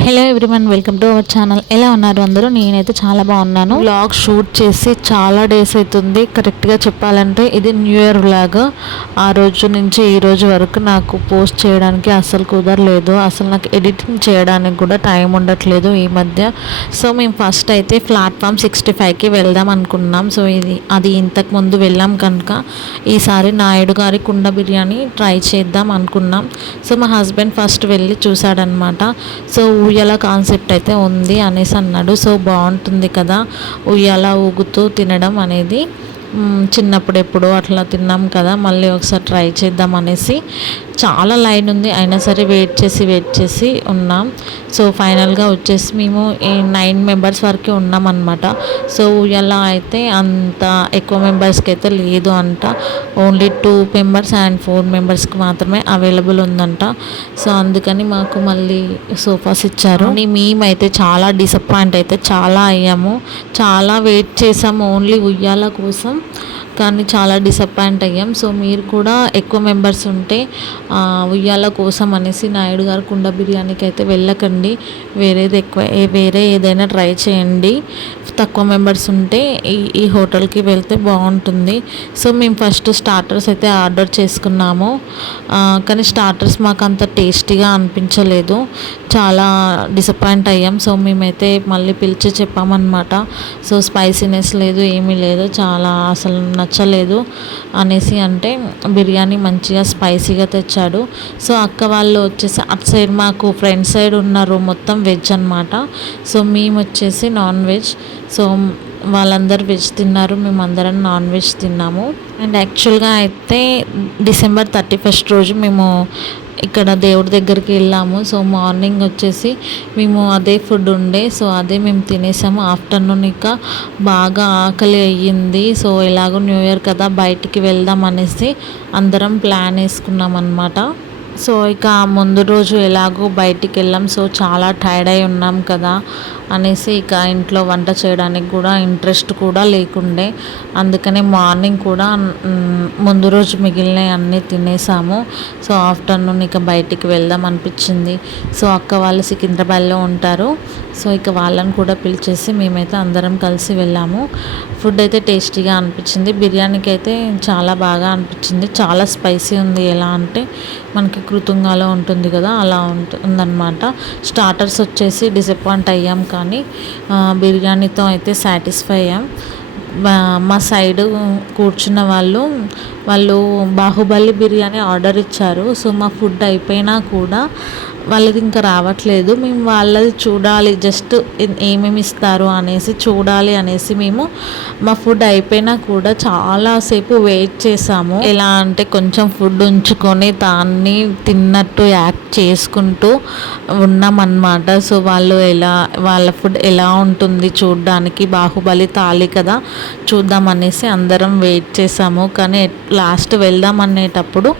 Hello everyone welcome to our channel ఎలా ఉన్నారు అందరూ? నేనైతే చాలా బాగున్నాను. వ్లాగ్ షూట్ చేసి చాలా డేస్ అవుతుంది. కరెక్ట్గా చెప్పాలంటే ఇది న్యూ ఇయర్ వ్లాగ్ ఆ రోజు నుంచి ఈ రోజు వరకు నాకు పోస్ట్ చేయడానికి అసలు కుదరలేదు. అసలు నాకు ఎడిటింగ్ చేయడానికి కూడా టైం ఉండట్లేదు ఈ మధ్య. సో మేము ఫస్ట్ అయితే ప్లాట్ఫామ్ సిక్స్టీ ఫైవ్కి వెళ్దాం అనుకున్నాం. సో ఇది అది ఇంతకు ముందు వెళ్ళాం కనుక ఈసారి నాయుడు గారి కుండ బిర్యానీ ట్రై చేద్దాం అనుకున్నాం. సో మా హస్బెండ్ ఫస్ట్ వెళ్ళి చూశాడనమాట. సో ఉయ్యాల కాన్సెప్ట్ అయితే ఉంది అనేసి అన్నాడు. సో బాగుంటుంది కదా ఉయ్యాల ఊగుతూ తినడం అనేది. చిన్నప్పుడు ఎప్పుడో అట్లా తిన్నాం కదా మళ్ళీ ఒకసారి ట్రై చేద్దాం అనేసి. చాలా లైన్ ఉంది అయినా సరే వెయిట్ చేసి వెయిట్ చేసి ఉన్నాం. సో ఫైనల్గా వచ్చేసి మేము ఈ నైన్ మెంబర్స్ వరకు ఉన్నాం అనమాట సో ఉయ్యాల అయితే అంత ఎక్కువ మెంబర్స్కి అయితే లేదు అంట. Only two members and four మెంబర్స్కి మాత్రమే అవైలబుల్ ఉందంట. సో అందుకని మాకు మళ్ళీ సోఫాస్ ఇచ్చారు. కానీ మేమైతే చాలా డిసప్పాయింట్ అయితే చాలా అయ్యాము. చాలా వెయిట్ చేసాము ఓన్లీ ఉయ్యాల కోసం. కానీ చాలా డిసప్పాయింట్ అయ్యాం. సో మీరు కూడా ఎక్కువ మెంబర్స్ ఉంటే ఉయ్యాల కోసం అనేసి నాయుడు గారు కుండ బిర్యానీకి అయితే వెళ్ళకండి. వేరేది ఎక్కువ వేరే ఏదైనా ట్రై చేయండి. తక్కువ మెంబర్స్ ఉంటే ఈ ఈ హోటల్కి వెళ్తే బాగుంటుంది. సో మేము ఫస్ట్ స్టార్టర్స్ అయితే ఆర్డర్ చేసుకున్నాము. కానీ స్టార్టర్స్ మాకు అంత టేస్టీగా అనిపించలేదు. చాలా డిసప్పాయింట్ అయ్యాం. సో మేమైతే మళ్ళీ పిలిచి చెప్పామన్నమాట. సో స్పైసీనెస్ లేదు ఏమీ లేదు చాలా అసలు నచ్చలేదు అనేసి అంటే బిర్యానీ మంచిగా స్పైసీగా తెచ్చాడు. సో అక్క వాళ్ళు వచ్చేసి అటు సైడ్ మాకు ఫ్రంట్ సైడ్ ఉన్నారు మొత్తం వెజ్ అనమాట సో మేము వచ్చేసి నాన్ వెజ్. సో వాళ్ళందరూ వెజ్ తిన్నారు మేము అందరం నాన్ వెజ్ తిన్నాము. అండ్ యాక్చువల్గా అయితే డిసెంబర్ థర్టీ ఫస్ట్ రోజు మేము ఇక్కడ దేవుడి దగ్గరికి వెళ్ళాము. సో మార్నింగ్ వచ్చేసి మేము అదే ఫుడ్ ఉండే సో అదే మేము తినేసాము. ఆఫ్టర్నూన్ ఇక బాగా ఆకలి అయ్యింది. సో ఎలాగో న్యూ ఇయర్ కదా బయటికి వెళ్దాం అనేసి అందరం ప్లాన్ వేసుకున్నాం అనమాట సో ఇక ముందు రోజు ఎలాగో బయటికి వెళ్ళాం. సో చాలా టైర్డ్ అయి ఉన్నాం కదా అనేసి ఇక ఇంట్లో వంట చేయడానికి కూడా ఇంట్రెస్ట్ కూడా లేకుండే. అందుకనే మార్నింగ్ కూడా ముందు రోజు మిగిలినవి అన్నీ తినేసాము. సో ఆఫ్టర్నూన్ ఇక బయటికి వెళ్దాం అనిపించింది. సో అక్క వాళ్ళు సికింద్రాబాద్లో ఉంటారు. సో ఇక వాళ్ళని కూడా పిలిచేసి మేమైతే అందరం కలిసి వెళ్ళాము. ఫుడ్ అయితే టేస్టీగా అనిపించింది. బిర్యానీకి అయితే చాలా బాగా అనిపించింది. చాలా స్పైసీ ఉంది. ఎలా అంటే మనకి కృతుంగాలో ఉంటుంది కదా అలా ఉంటుందన్నమాట. స్టార్టర్స్ వచ్చేసి డిసప్పాయింట్ అయ్యాం కానీ బిర్యానీతో అయితే సాటిస్ఫై అయ్యాం. మా సైడ్ కూర్చున్న వాళ్ళు వాళ్ళు బాహుబలి బిర్యానీ ఆర్డర్ ఇచ్చారు. సో మా ఫుడ్ అయిపోయినా కూడా వాళ్ళది ఇంకా రావట్లేదు. మేము వాళ్ళది చూడాలి. జస్ట్ ఏమేమి ఇస్తారు అనేసి చూడాలి అనేసి మేము మా ఫుడ్ అయిపోయినా కూడా చాలాసేపు వెయిట్ చేసాము. ఎలా అంటే కొంచెం ఫుడ్ ఉంచుకొని దాన్ని తిన్నట్టు యాక్ట్ చేసుకుంటూ ఉన్నామన్నమాట. సో వాళ్ళు ఎలా వాళ్ళ ఫుడ్ ఎలా ఉంటుంది చూడడానికి బాహుబలి తాళి కదా చూద్దామనేసి అందరం వెయిట్ చేసాము. కానీ లాస్ట్ వెళ్దాం అనేటప్పుడు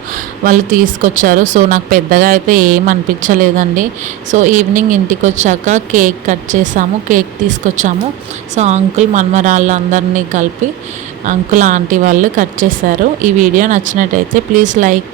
వాళ్ళు తీసుకొచ్చారు. సో నాకు పెద్దగా అయితే ఏం అనిపించలేదండి సో ఈవినింగ్ ఇంటికి వచ్చాక కేక్ కట్ చేసాము కేక్ తీసుకొచ్చాము. సో అంకుల్ మన్మరాళ్ళు అందరినీ కలిపి అంకుల్ ఆంటీ వాళ్ళు కట్ చేశారు. ఈ వీడియో నచ్చినట్టయితే ప్లీజ్ లైక్